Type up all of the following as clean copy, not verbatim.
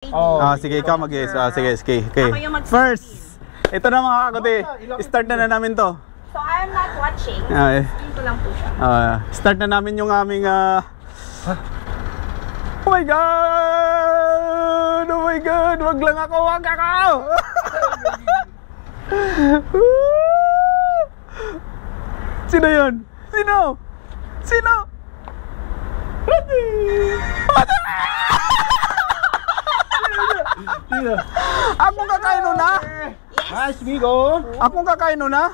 Sige, ikaw mag-guess. Sige. Ako yung mag-guess. First, ito na mga kakuti. Start na namin to. So I am not watching. Screen ko lang po siya. Start na namin yung aming Oh my God! Oh my God! Wag lang ako! Wag ako! Sino yun? Sino? Akong kakain nun na? Nice, Migo. Akong kakain nun na?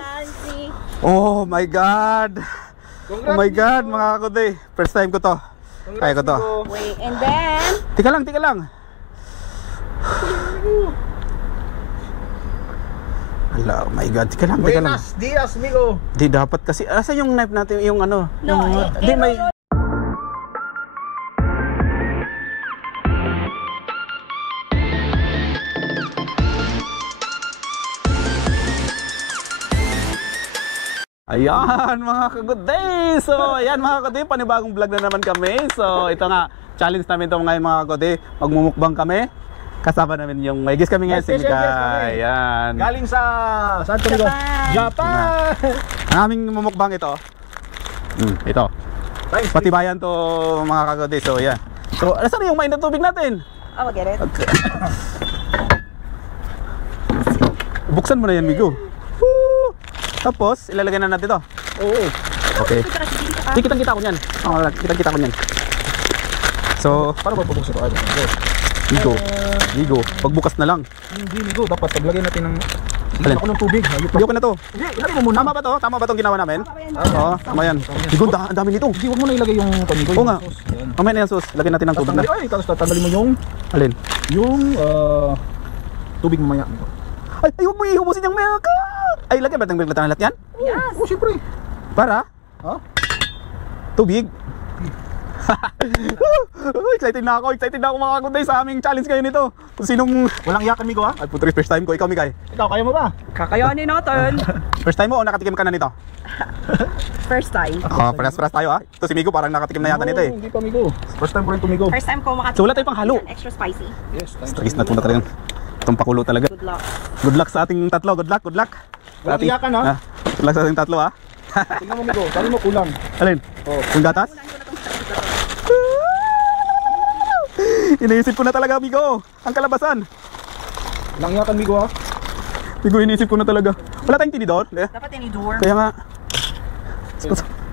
Chancy. Oh my God! Oh my God, mga kakuti. First time ko to. Kaya ko to. Wait, and then... Tika lang. Hala, oh my God. Tika lang. Buenos dias, Migo. Di dapat kasi. Asa yung knife natin? Yung ano? No, Di may... Ayan mga ka-good day! So ayan mga ka-good day, panibagong vlog na naman kami. So ito nga, challenge namin ito ngayon mga ka-good day. Magmumukbang kami. Kasama namin yung may guest kami ngayon si Mika. Ayan. Galing sa saan to, Migo? Japan. Ang aming mumukbang ito. Ito. Nice. Patibayan to mga ka-good day. So ayan. So asan yung mainit tubig natin? Oh, get it? Okay. Buksan mo na yan, Migo. Tapos, ilalagay na natin ito. Oo. Okay. Kitang-kita ko niyan. Kitang-kita ko niyan. So, Paano ba pabuksan ito? Migo, pagbukas na lang. Hindi, Migo. Dapat paglagay natin ng... Alin? Ako ng tubig. Ayoko na to. Hindi, ilagay mo muna. Tama ba to? Tama ba itong ginawa namin? Oo, tama yan. Migo, ang dami nito. Hindi, huwag mo na ilagay yung panigo. Oo nga. Mamaya na yan, sus. Lagyan natin ng tubig na. Tapos tatanggalin mo yung... Alin? Yung... tubig mamaya. Ay, huwag mo ihubusin yung milk. Ay, lagyan ba itong milk na lahat yan? Yes. Oo, siyempre. Para? Ha? Tubig. Excited na ako mga kagunday sa aming challenge ngayon nito. Kung sinong... Walang iyakan, Migo, ha? Ay, putri, first time ko. Ikaw, Mikay. Ikaw, kaya mo ba? Kakayanin natin. First time mo o nakatikim ka na nito? First time. Paras tayo ha. Ito si Migo parang nakatikim na yata nito eh. Hindi pa, Migo. First time ko rin to, Migo. First time ko makatikim. So wala tayong panghalo. Extra spicy. Yes, thanks. Stress na tuna talagang. Itong pakulo talaga. Good luck. Good luck sa ating tatlo. Good luck. Walang iyakan, ha? Good luck sa ating tatlo ha. Tingnan mo, Migo. Sabi mo kulang. Alin? Oh. Yung gatas? Iniisip ko na talaga, Migo. Ang kalabasan. Walang iyakan, Migo, ha? Migo, iniisip ko na talaga. Wala tayong tinidor? Dapat tinidor. Kaya nga.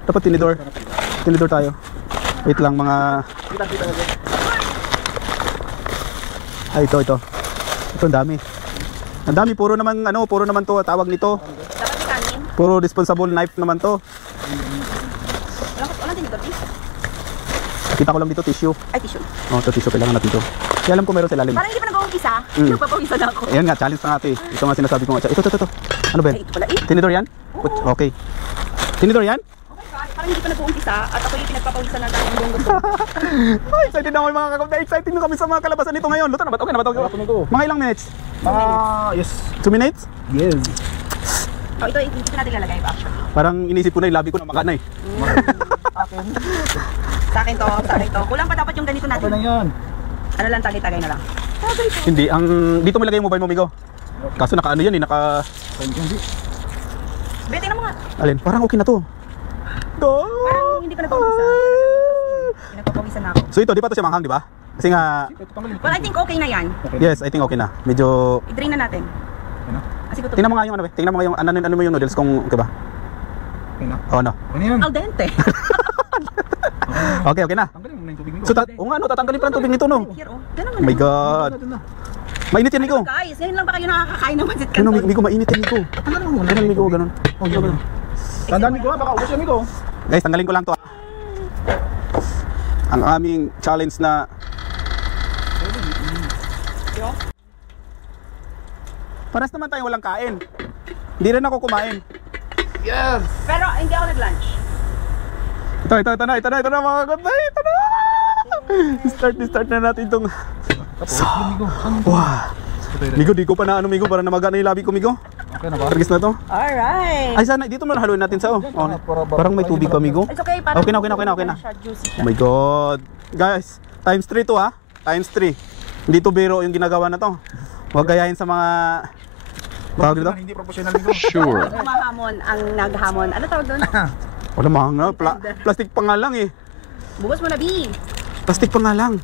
Dapat tinidor. Tinidor tayo. Wait lang mga... Kita. Ay, ito. Ito ang dami. Ang dami, puro naman to tawag nito. Dapat may kanin. Puro disposable knife naman to. Walang tinidor. Kita ko lang dito tissue. Ay, tissue. Oh, ito tissue kailangan natin to. Kaya alam ko meron sa ilalim. Parang hindi pa nag-uumpisa. Nagpapawisa na ako. Ayan nga, challenge na nga ito eh. Ito nga sinasabi ko nga. Ito. Ano ba yan? Ay, ito pala eh. Tinidor yan? Okay. Tinidor yan? Oh my God, parang hindi pa nag-uumpisa at ako yung pinagpapawisa na tayo ng gusto. Ay, excited na ako mga kakabda. Excited na kami sa mga kalabasan nito ngayon. Luto na ba? Okay na ba ito? Wala, Migo. Mga ilang minutes? Yes. 2 minutes? Yes. Oh, ito hindi ko natin lalagay actually. Parang inisip ko na yung labi ko na makana eh. Akin. Sa akin to. Kulang pa dapat yung ganito natin. Okay na yan. Ano lang, tagay na lang. Hindi, dito mo lagay yung mobile mo, Migo. Kaso naka ano yan eh, Hindi. Bete na mga. Alin, parang okay na to. Parang hindi pa nag-uumpisa. Pinagpapawisan na ako. So ito, di pa to siya manghang, di ba? Kasi nga, Well, I think okay na yan. yes, I think okay na. Medyo, I-drain na natin. Ano? Kasi ko to. tingnan mo nga yung ano, tingnan mo nga yung, ano mo yung noodles kung okay ba? Okay na. Oh, no. Ano yan? Al dente. Okay na. Tanggalin mo na yung tubig, Migo. So, tatanggalin pa ng tubig nito, no? Here, oh. Ganun Oh my God. Mainit yan, Migo. Guys, ngayon lang ba kayo nakakakain ng pancit Ano, canton? Migo, mainit yan, Migo. Tanggalin mo. Ganun, Migo, ganun. Oh, ganun. Tandaan, Migo, ha? Baka ubos yan, Migo. Guys, tanggalin ko lang to. Ang aming challenge na paras naman tayo walang kain. Hindi rin ako kumain. Yes! Pero hindi ako nag-lunch. Ito na mga katay. Ito na. Start na natin itong... Tapos, Migo. Saan? Wow. Migo, di ko pa na ano, Migo, para namagana yung labi ko, Migo. Okay na ba? Targis na to. Alright. Ay, sana, dito mo na haluin natin sa parang may tubig pa, Migo. It's okay. Parang Okay na. siya, juicy Oh my God. Guys, times 3 to ha. Times 3. Hindi to biro yung ginagawa na to. Huwag gayahin sa mga tawag dito. Hindi professional amigo. Sure. Kumahamon ang naghamon. Ano tawag doon? Wala mahang na. Plastic pa nga lang eh. Bugos mo na, B. Plastic pa nga lang.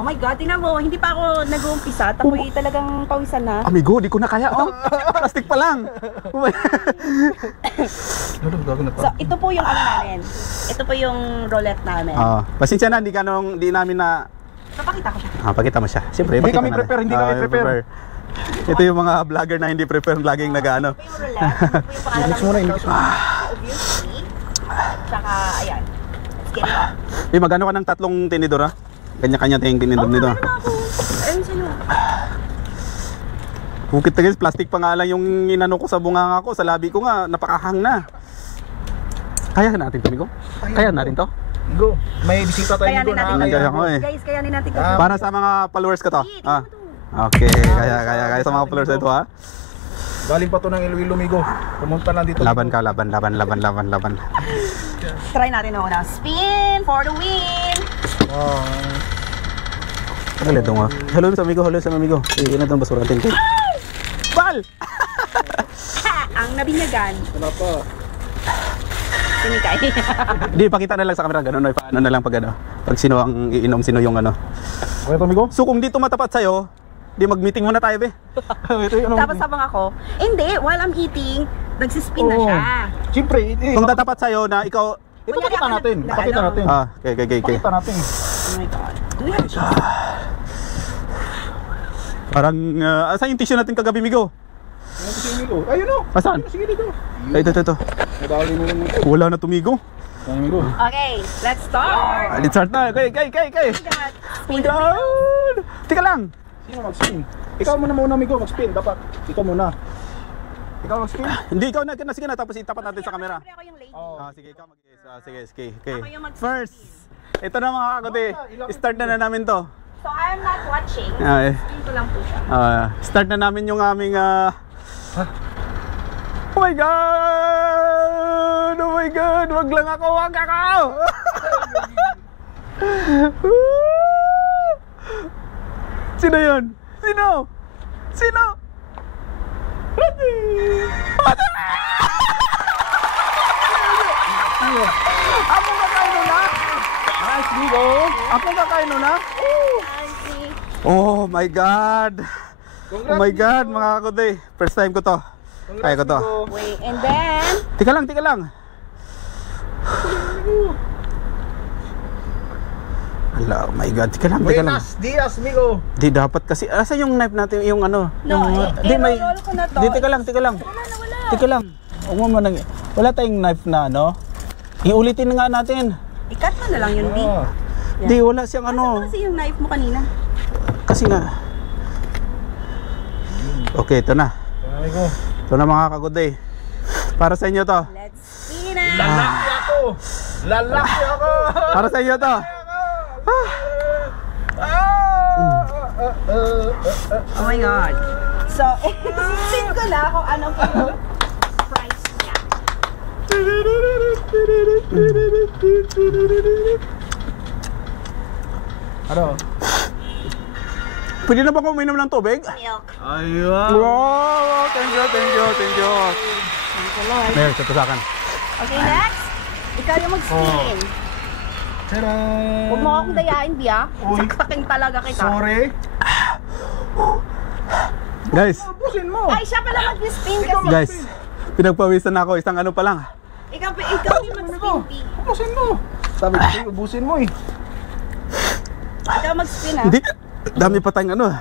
Oh my God, tingnan mo. Hindi pa ako nag-uumpisa. Tapoy talagang pawisan na. Amigo, di ko na kaya. Oh, plastic pa lang. So, ito po yung ano namin. Ito po yung roulette namin. Pasensya na, di namin na... Papakita ko siya. Pakita mo siya. Siyempre, Hindi pakita kami natin. prepare, hindi kami prepare. Ito yung mga vlogger na hindi prepare, laging nag-ano. Ito po yung roulette. Ito po yung pangalan Mix mo na, mix mo. Obviously. Tsaka, ayan. Let's get it up. Magano ka ng 3 tinidor ha? Kanya-kanya tayong tinidor nito. Meron ako. Ayun sa'yo. Bukit na guys, plastic pa nga lang yung inano ko sa bunganga ko, sa labi ko nga, napakahang na. Kaya natin to, amigo? Kaya natin to? Amigo, may bisita tayo Kayanin amigo na natin. Kaya ko eh. Guys, kayanin natin. Para sa mga followers ko to. Okay, kaya sa mga followers ito ha. Galing pa to ng Iloilo amigo. Pumunta lang dito. Laban ka, laban. Try natin na una. Spin for the win! Ano ito nga? Hello sa amigo. Iyan na itong basura natin. Bal! Ang nabinyagan. Wala pa. Sinikay. Di, pakita na lang sa camera. Ganun, paano na lang pag ano. Pag sino ang iinom, sino yung ano. Okay to amigo? So kung dito matapat sa'yo, di mag-meeting muna tayo, be. Ito yung Tapos sabang ako, hindi, while I'm eating, nagsispin na Oo. siya. Siyempre, Kung tatapat sa'yo na ikaw... ipakita natin. Ipakita natin. Okay. Ipakita natin. Oh my God. Do we have cheese? Parang, asan yung tissue natin kagabi, migo? Ano si amigo? Ayun o. Asan? Sige dito. Ito. Nadali mo lang. Wala na tumigo. Amigo. Okay, let's start. Let's start na. Kay. God. Spin the Tika lang. Sino mag-spin? Ikaw muna amigo, mag-spin. Dapat. Ikaw muna. Ikaw mag-spin? Hindi, ikaw na. Sige na. Tapos itapat natin sa camera. Siyempre ako yung lady. Sige, ikaw mag-guess. Sige. Ako yung mag-spin. First. Ito na mga kakote. Start na namin to. So I'm not watching. Ah, Spin ko lang po siya. Start na namin yung aming Oh my God! Wag lang ako! Sino yun? Sino? Ready! Ako kakain nun na? Nice, amigo. Ako kakain nun na? I see. Oh my God! Oh my God, mga kakote. First time ko to. Kaya ko to. Wait, and then... Tika lang. Ala, oh my God. Tika lang. Buenos dias, amigo. Di dapat kasi. Asa yung knife natin? Yung ano? No, Di may... i-roll ko na to. Di, tika lang. Wala. Tika lang. Huwag mo manang... Wala tayong knife na ano? Iulitin nga natin. I-cut mo na lang yun, B. Di, wala siyang Ano ano. kasi yung knife mo kanina? Kasi nga. Okay, ito na. Amigo. Ito na mga kagoday. Para sa inyo to. Let's spin it! Lalaki ako. Para sa inyo to. Oh my God. So, spin ko na kung ano po yung price niya. Ano? Pwede na ba uminom ng tubig? Milk. Ayun. Wow! Thank you. Thank you, Lord. There, ito sa akin. Okay, next. Ikaw yung mag-spin. Tara. Huwag mo akong dayain, Bia. Uy. Saksakin talaga kita. Sorry. Guys, Busin mo. Ay, siya pala mag-spin kasi. guys. Pinagpawisan ako. Isang ano pa lang. Ikaw yung mag-spin, B. Busin mo. Sabi ko sa'yo, busin mo eh. Ikaw mag-spin, ha? Hindi. Dami pa tayong ano.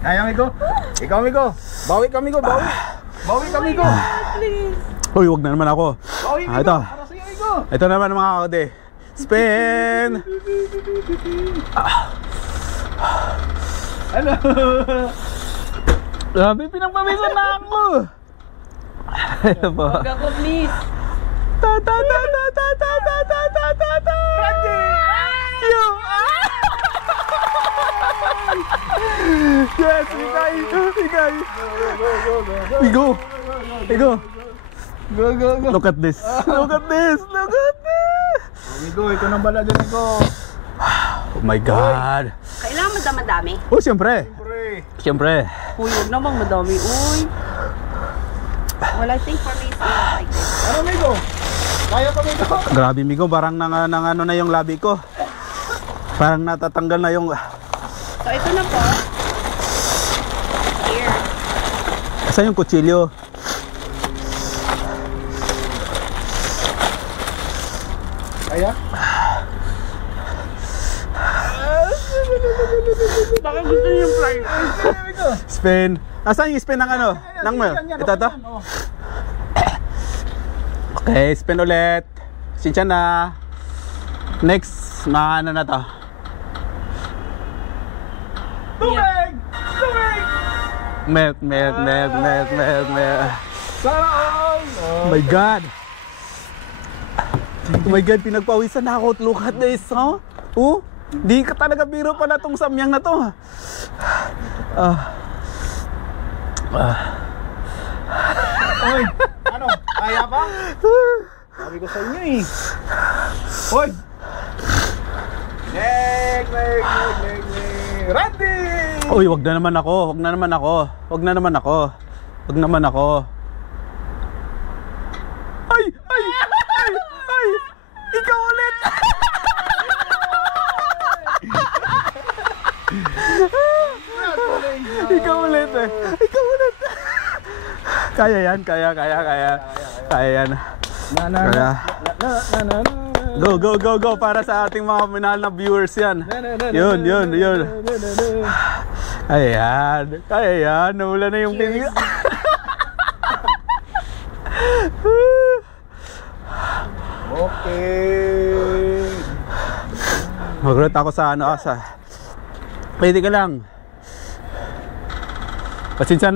Ay, amigo. Ikaw, amigo. Bawi ka, amigo. Bawi ka, amigo. Please. Uy, wag na naman ako. Bawi, amigo. Ito. Para sa'yo, amigo. Ito naman mga kakode. Spin! Ano? Grabe, pinagpawisan na ako. Ito po. Huwag ako, please. Ta. Yo! Yes, Ikay! We go! Go. Look at this! Migo, ikaw nang bala dyan, Migo. Oh my God. Kailangan madami. Oh, siyempre. Siyempre. Uy, huwag namang madami. Uy. Well, I think for me, it's not like this. Ano, Migo? Kaya pa, Migo? Grabe, Migo. Parang ano na yung labi ko. Parang natatanggal na yung... So, ito na po. Here. Saan yung kutsilyo? Kaya? Baka gusto niyo yung fly. Spin. Asan yung spin ng ano? Ng Mel? Ito to? Okay, spin ulit. Sinsya na. Next, ano na to? Tubig! Tubig! Milk. Sana all! Oh my God. Oh my God, pinagpawisan na ako. Look at this, huh? Oh, di ka talaga biro pala tong samyang na to. Oy! Ano? Kaya pa? Sabi ko sa inyo eh. Hoy! Nek! Randy! Uy, wag na naman ako. Ay! Ikaw ulit! Ikaw ulit eh. Kaya yan. Kaya yan. Kaya. Go para sa ating mga minahal na viewers yan. Yun. Kaya yan. Nawala na yung pili. Okay. Magulot ako sa pwede ka lang. Pasensya.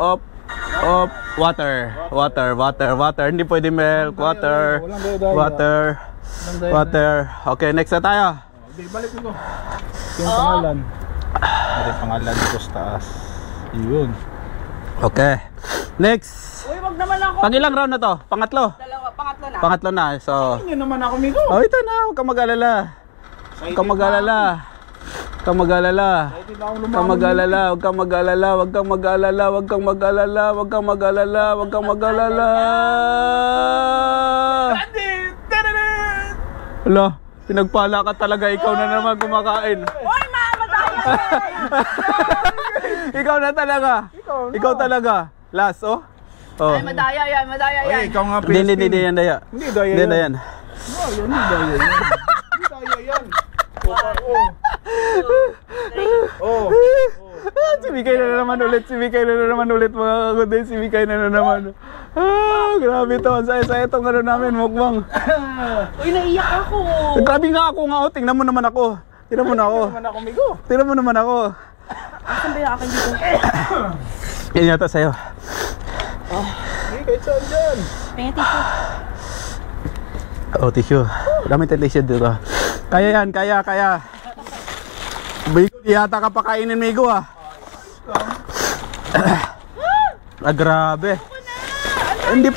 Up. Water. Hindi pwede milk. Water. Okay, next na tayo. Okay, balik mo. Yung pangalan. May pangalan dito sa taas. Yun. Okay. Next. Uy, wag naman ako. Pang ilang round na to? Pangatlo Pangatlo na. So, Ano naman ako, Migo? oh, ito na. Huwag kang mag-alala. Huwag kang mag-alala. Wala, pinagpala ka talaga. Ikaw na naman kumakain. Uy, madaya! Ikaw talaga. Last, oh. Ay, madaya yan. Oy, ikaw nga Hindi yan daya. Hindi daya Hindi yan. Hindi daya yan. Oh. Simikay na naman ulit mga kagoday. Simikay na naman. Grabe to. Ang saya-saya itong ano namin, mukbang. Uy, naiyak ako. Grabe nga ako nga. Tingnan mo naman ako. Tingnan mo naman ako. Asan ba yung akin dito? Yan yata sa'yo. Hindi, kahit saan dyan. Pengen tissue. Oh, tissue. Dami tayong tissue dito. Kaya yan, kaya. Migo, di yata ka pakainin, Migo, ah. Grabe. Hindi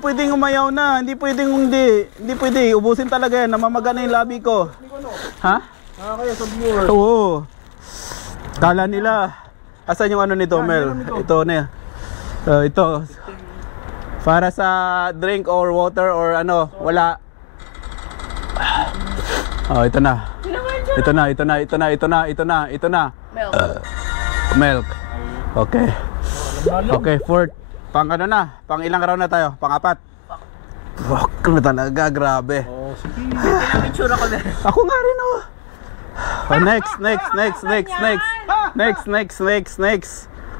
pwedeng umayaw na. Hindi pwede. Ubusin talaga yan. Namamaga na yung labi ko. Ha? Kaya sa viewer. Oo. Kala nila. Asan yung ano nito, Mel? Ito na. Ito. Para sa drink or water or ano, wala. Oh, ito na. Ito na. Milk. Okay. Okay, fourth. Pang ano na? Pang ilang round na tayo? Pang-apat. Wak na talaga, grabe. Oh, sige. Picture ako din. Ako nga rin, oh. Oh, next.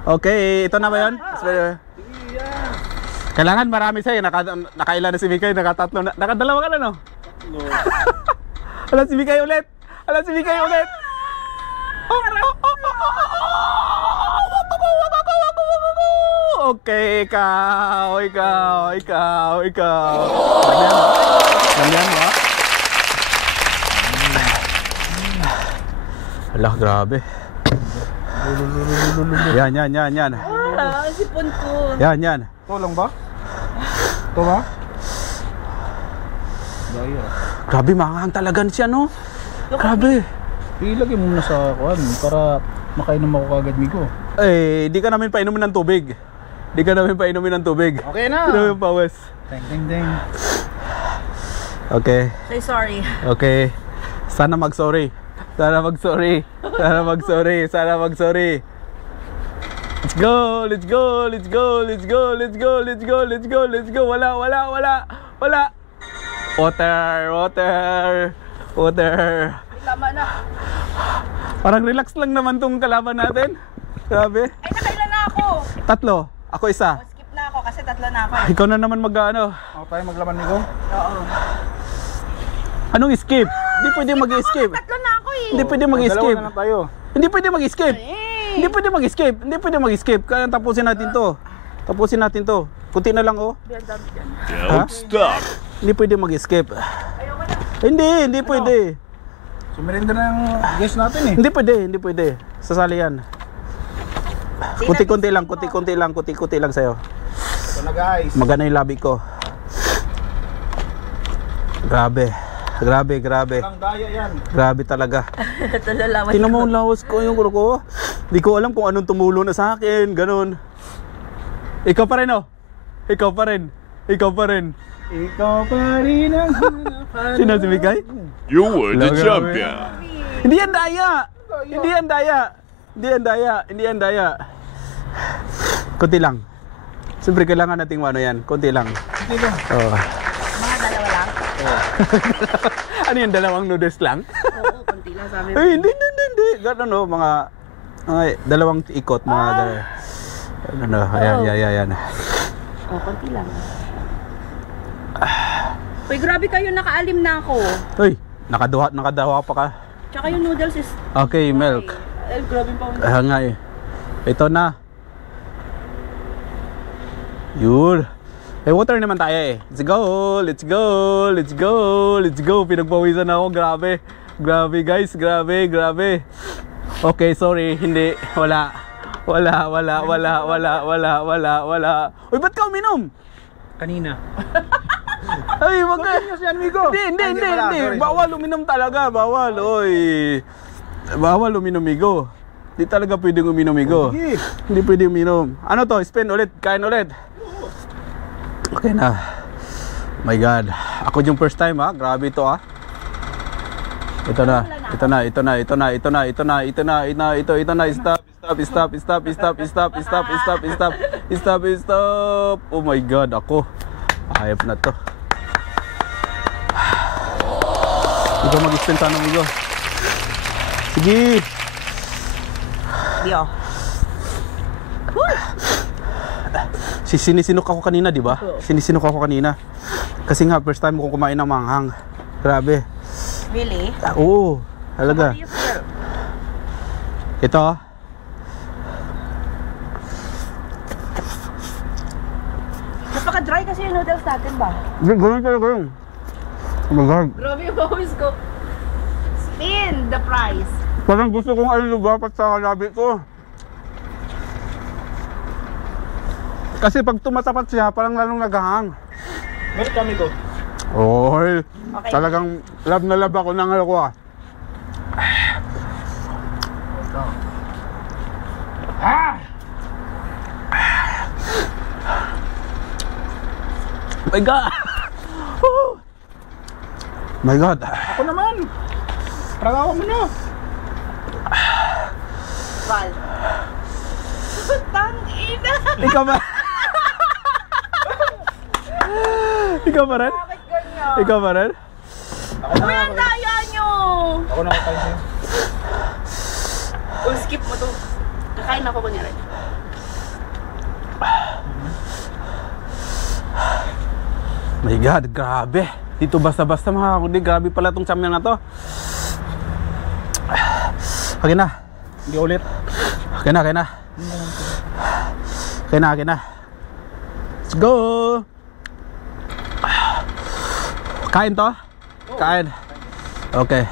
Okay, ito na ba yun? Kailangan marami sa'yo. Nakailan na si Mikay, nakatatlo na. Nakadalawa ka na, no? Alam si Mikay ulit. Okay, ikaw. Ganyan mo. Alah, grabe. Yan. Sipon ko. Yan. Tulong ba? Ikaw ha? Daya. Grabe, manghang talaga siya, no? Grabe. Ilagay mo na sa kuhan para makainom ako kagad, Migo. Eh, di ka namin painumin ng tubig. Di ka namin painumin ng tubig. Okay na. Sino yung pawis? Ding ding ding. Okay. Say sorry. Okay. Sana mag-sorry. Sana mag-sorry. Sana mag-sorry. Sana mag-sorry. Let's go. Let's go. Let's go. Let's go. Let's go. Let's go. Let's go. Let's go. Wala. Water. Tama na. Parang relax lang naman tong kalaban natin. Grabe. Ay, nakailan na ako. 3. Ako isa. O, skip na ako kasi 3 na ako. Ikaw na naman mag-ano. Ako tayo maglaban, Migo. Oo. Anong skip? Hindi pwede mag-escape. 3 na ako eh. Hindi pwede mag-escape. Dalawa na lang tayo. Hindi pwede mag-escape. Eh. Hindi pwede mag-escape. Hindi pwede mag-escape. Kaya tapusin natin to. Tapusin natin to. Kunti na lang, oh. Ang dami dyan. Ha? Hindi pwede mag-escape. Ayoko na. Hindi pwede. Sumirinda na yung guest natin eh. Hindi pwede. Sasali yan. Kunti-kunti lang sa'yo. Ito na guys. Magana yung labi ko. Grabe. Walang daya yan. Grabe talaga. Ito lalawan. Tingnan mo ang lawas ko yung gulo ko. Hindi ko alam kung anong tumulo na sa akin. Ganon. Ikaw pa rin, oh. Ikaw pa rin Ikaw pa rin ang hanapan. Sino si Mikay? You were the Grabe. champion. Hindi yan daya. Kunti lang. Siyempre kailangan nating ano yan. Kunti lang. Hindi ba? Oh. Mga dalawa lang. Ano yung 2 noodles lang? Oo, konti lang sabi mo. Ay, hindi. Ganun, oh. Mga 2 ikot. Mga ayan. Oo, konti lang. Uy, grabe kayo, nakaalim na ako. Uy, nakadawa pa ka. Tsaka yung noodles is... Okay, milk. Ay, grabe pa. Nga eh. Ito na. Yun. Eh, water naman tayo eh. Let's go. Pinagpawisan na ako. Grabe guys. Grabe. Okay, sorry. Hindi. Wala. Uy, ba't ka uminom? Kanina. Ay, wag ka. Kasi yan, Migo. Hindi. Bawal uminom talaga. Bawal. Oy. Bawal uminom, Migo. Hindi talaga pwedeng uminom, Migo. Sige. Hindi pwede uminom. Ano to? Spin ulit. Kain ulit. Okay na. My God. Ako yung first time, ha. Grabe ito, ha. Ito na. Stop. Oh my God. Ako. Hayop na to. Ikaw mag-spin sana, Migo. Sige. Yo. Sinisinok ako kanina, di ba? Sinisinok ako kanina. Kasi nga, first time ko kumain ng manghang. Grabe. Really? Oo, talaga. How do you feel? Ito. Napaka-dry kasi yung noodles natin ba? Ganun talaga yun. Oh my God. Grabe yung bawis ko. Spin the prize. Parang gusto kong ano lugapat sa labi ko. Kasi pag tumatapat siya, parang lalong naghahang. Meron kami ko. Oy, Okay. talagang love na love ako ng ano ko ah. My God! Woo! My God! Ako naman. Tragawa mo na. Val. Tangina! Ikaw ba? Ikaw pa rin? Bakit ganyan? Ikaw pa rin? Uy, ang daya nyo! Ako na kakain sa'yo. Uy, skip mo to. Kakain ako kunyari. My God, grabe. Dito basta-basta mga kundi. Grabe pala tong champion na to. Okay na. Hindi ulit. Okay na. Let's go! Kain to? Kain. Okay.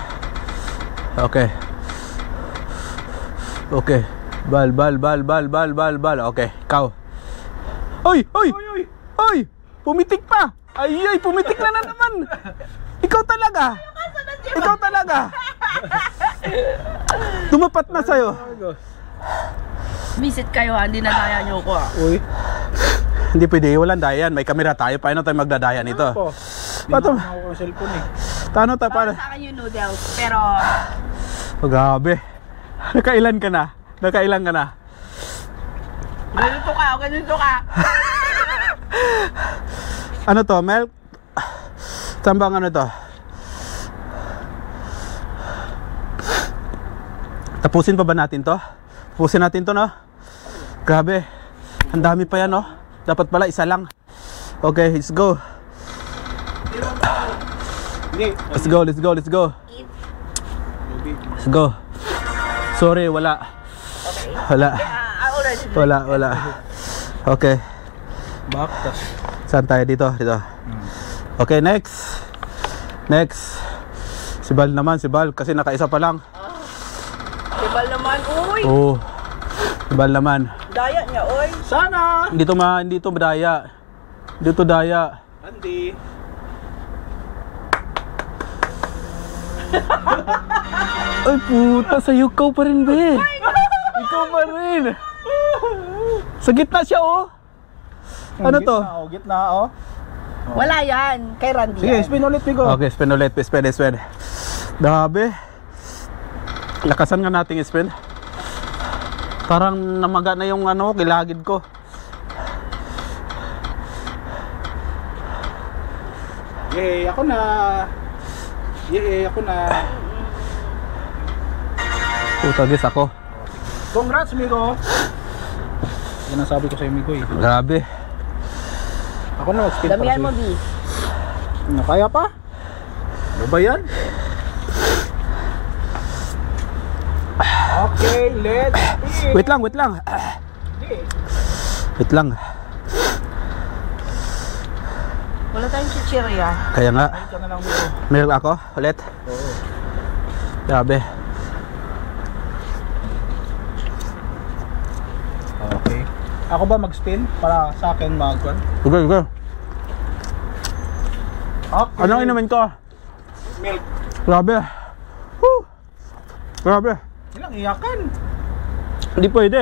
Bal. Okay, ikaw. Oy! Pumitik pa. Ay, pumitik na naman. Ikaw talaga. Ikaw talaga. Tumapat na sa'yo. Visit kayo ha, hindi na daya nyo ko ah. Uy. Hindi pwede, walang dayan. May kamera tayo. Paano tayo magdadaya nito? Po. Pato? Hindi ako ng cellphone eh. Paano tayo? Para sa akin yung noodles, pero Oh, grabe. Nakailan ka na? ganito ka. Ano to? Milk? Sambang ano to? Tapusin pa ba natin to? Tapusin natin to, no? Grabe. Ang dami pa yan, no? Dapat pala isa lang. Okay, let's go. Let's go. Let's go. Sorry, wala. Wala. Okay. Baktas. Saan tayo? Dito. Okay, next. Si Bal naman, kasi nakaisa pa lang. Tibal naman, uy. Oo. Si Bal naman. Daya niya, uy. Sana! Hindi to daya. Dito daya. Andi. Ay puta, sa'yo ikaw pa rin, be. Ikaw pa rin. Sa gitna siya, oh. Ano to? Gitna, oh. Wala yan, kay Randy. Sige, yan. spin ulit, Pico. Okay, spin ulit. Spin. Dabe. Lakasan nga nating spin. Parang namaga na yung ano, kilagid ko. Yay, ako na. Puta, guys, ako. Congrats, Migo. Yan ang sabi ko sa Migo eh. Grabe. Ako na mag-spin Damihan mo, B. Kaya pa? Ano ba yan? Okay, let's spin. Wait lang. Okay. Wait lang. Wala tayong chichirya. Kaya nga, Ito na lang, Migo. meron ako ulit. Oo. Grabe. Okay. Ako ba mag-spin para sa akin mag-spin? Okay. Okay. Anong inumin ko? Milk. Grabe. Woo! Grabe. Ilang iyakan. Hindi pwede.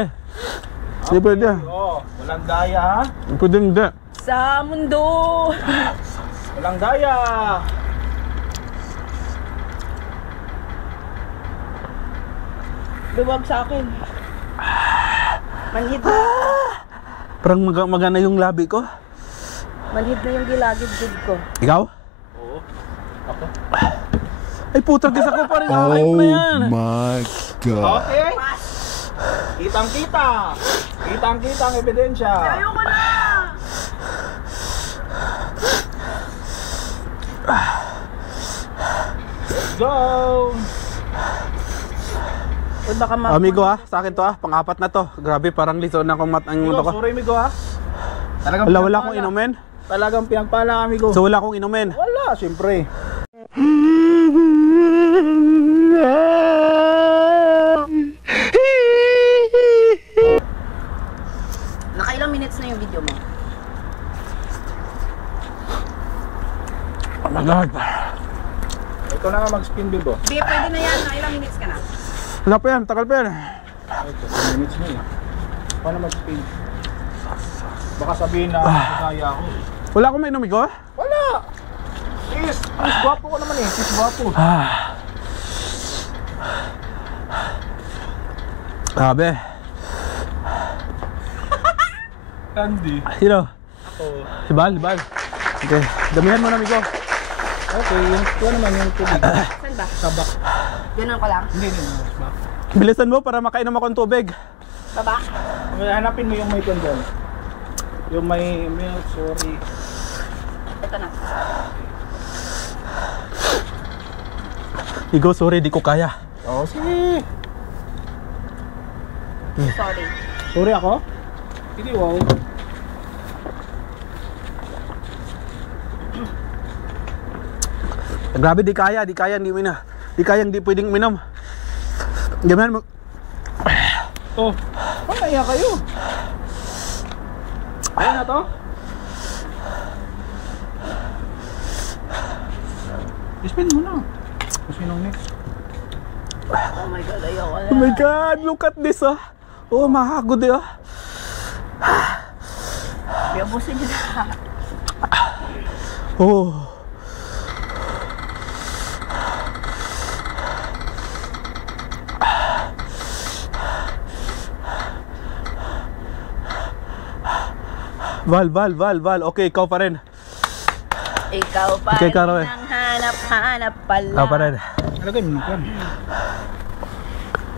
Hindi pwede. Oh, walang daya ha. Hindi. Sa mundo. Walang daya. Luwag sa akin. Manhid na. Parang magana yung labi ko. Manhid na yung gilagid ko. Ikaw? Oo. Ako. Ay puta, gisa ko pa rin. Hype na yan. my god. Okay. Kitang-kita. Kitang-kita ang ebidensya. Ayoko na! Let's go. Uy, baka Amigo sa akin to pang-apat na to. Grabe, parang liso na kung ang Migo, ko. sorry Migo ha. Talagang Wala pinagpala. akong inumin. Talagang pinagpala Migo. So wala akong inumin. Wala, siyempre. Nakailang minutes na yung video mo? Oh my god. Ikaw na nga mag-spin, Bibo. Di, pwede na yan. Nakailang minutes ka na? Wala pa yan, tagal pa yan. Ito, 2 minutes na eh. Paano mag-spin? Baka sabihin na kaya ako. Wala akong mainumin ko. Wala! Sis, gwapo ko naman eh. Sis, gwapo. Grabe. Candy. Sino? Ako. Si Bal. Okay, damihan mo na, amigo. Okay, yun naman yung tubig. Saan ba? Tabak. Ganun ko lang. Hindi, ba? Bilisan mo para makainom akong tubig. Baba. Hanapin mo yung may pan dyan. Yung may milk, sorry. Ito na. Igo, sorry, di ko kaya. Oo, sige. Sorry. Sorry ako? Hindi, wow. Grabe, di kaya, hindi pwedeng uminom. Damihan mo. Oh, kaya kayo. Kaya na to? Spin mo na. Tapos yun ang next. Oh my God, ayoko na. Oh my God, look at this oh. Oh, makakagod eh oh. Piabusin niyo na. Oh. Val. Okay, ikaw pa rin. Ikaw pa Okay, rin Karo, eh. ang hanap-hanap pala. Ikaw pa rin. Alagay mo na yan.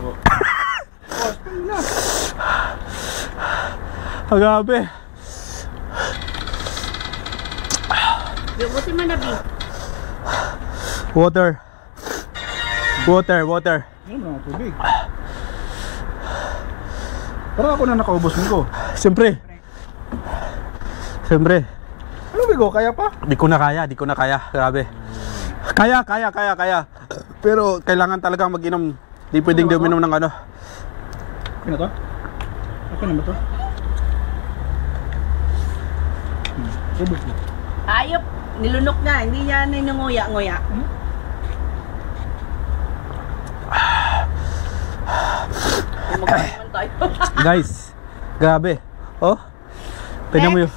Oh, spin mo na. Agabe. Piabusin mo na, B. Water. Ayun na, tubig. Parang ako na nakaubos mo ko. Siyempre. Ano bigo, kaya pa? Di ko na kaya. Grabe. Kaya. Pero kailangan talagang mag-inom. Di pwedeng di uminom ng ano. Okay na to? Okay na ba to? Ubos mo. Ayop, nilunok na. Hindi niya ninunguya-nguya. Magkakaman tayo. Guys, grabe. Oh. Tingnan mo yun.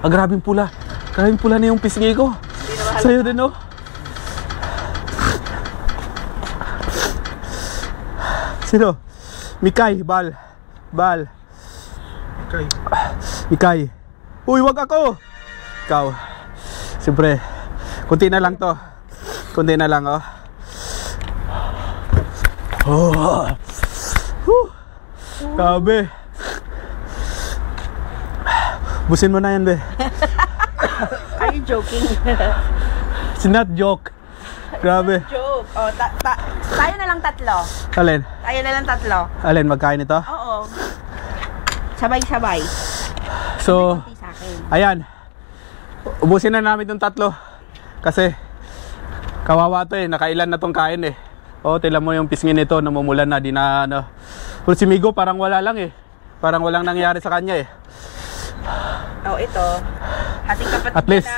Grabing pula. Grabing pula na yung pisngi ko. Sa'yo din oh. Sino? Mikay, Bal. Okay. Mikay. Uy, wag ako. Ikaw. Siyempre. Kunti na lang to. Kunti na lang oh. Oh. Grabe. Busin mo na yan, be. Are you joking? It's not joke. Grabe. Joke. Oh, tayo na lang tatlo. Alin? Tayo na lang tatlo. Alin, magkain ito? Oo. Sabay-sabay. So, Konti sa akin. ayan. Ubusin na namin itong tatlo. Kasi, kawawa to eh. Nakailan na tong kain eh. Oh, tila mo yung pisngin nito. Namumulan na. Di na, ano. Pero si Migo parang wala lang eh. Parang walang nangyari sa kanya eh. Oh, ito. Hating kapatid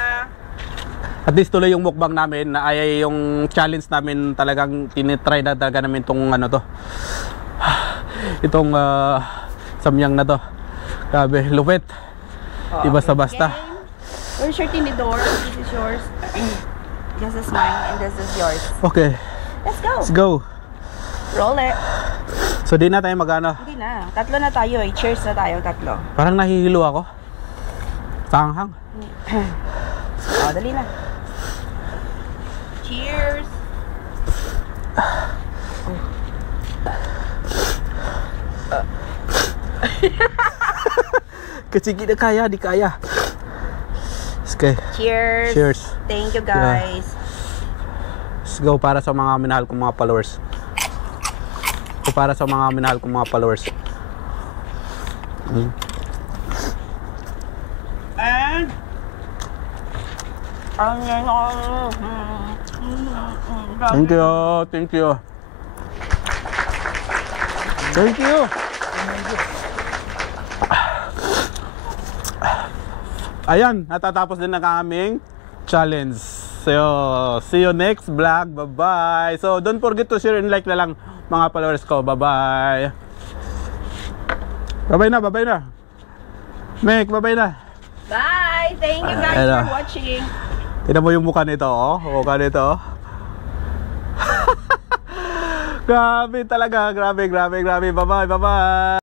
At least tuloy yung mukbang namin na ay yung challenge namin talagang tinitry na talaga namin itong ano to. Itong samyang na to. Grabe, lupit. Di basta-basta. Where's your tinidor? This is yours. This is mine and this is yours. Okay, Let's go. let's go. Roll it. So di na tayo magano. Hindi na. Tatlo na tayo eh. Cheers na tayo, tatlo. Parang nahihilo ako. Tanghang. Oh, dali na. Cheers. Kasi di kaya. Okay. Cheers. Cheers. Thank you guys. Let's go para sa mga minahal kong mga followers. Para sa mga minahal kong mga followers. And Thank you. Ayan, natatapos din ang aming challenge. So, see you next vlog. Bye-bye. So, don't forget to share and like na lang mga followers ko. Bye-bye. Bye-bye na. Mek, bye-bye na. bye. Thank you guys Hello. for watching. Tignan mo yung mukha nito, oh. Mukha nito, oh. Grabe talaga. Grabe. Bye-bye.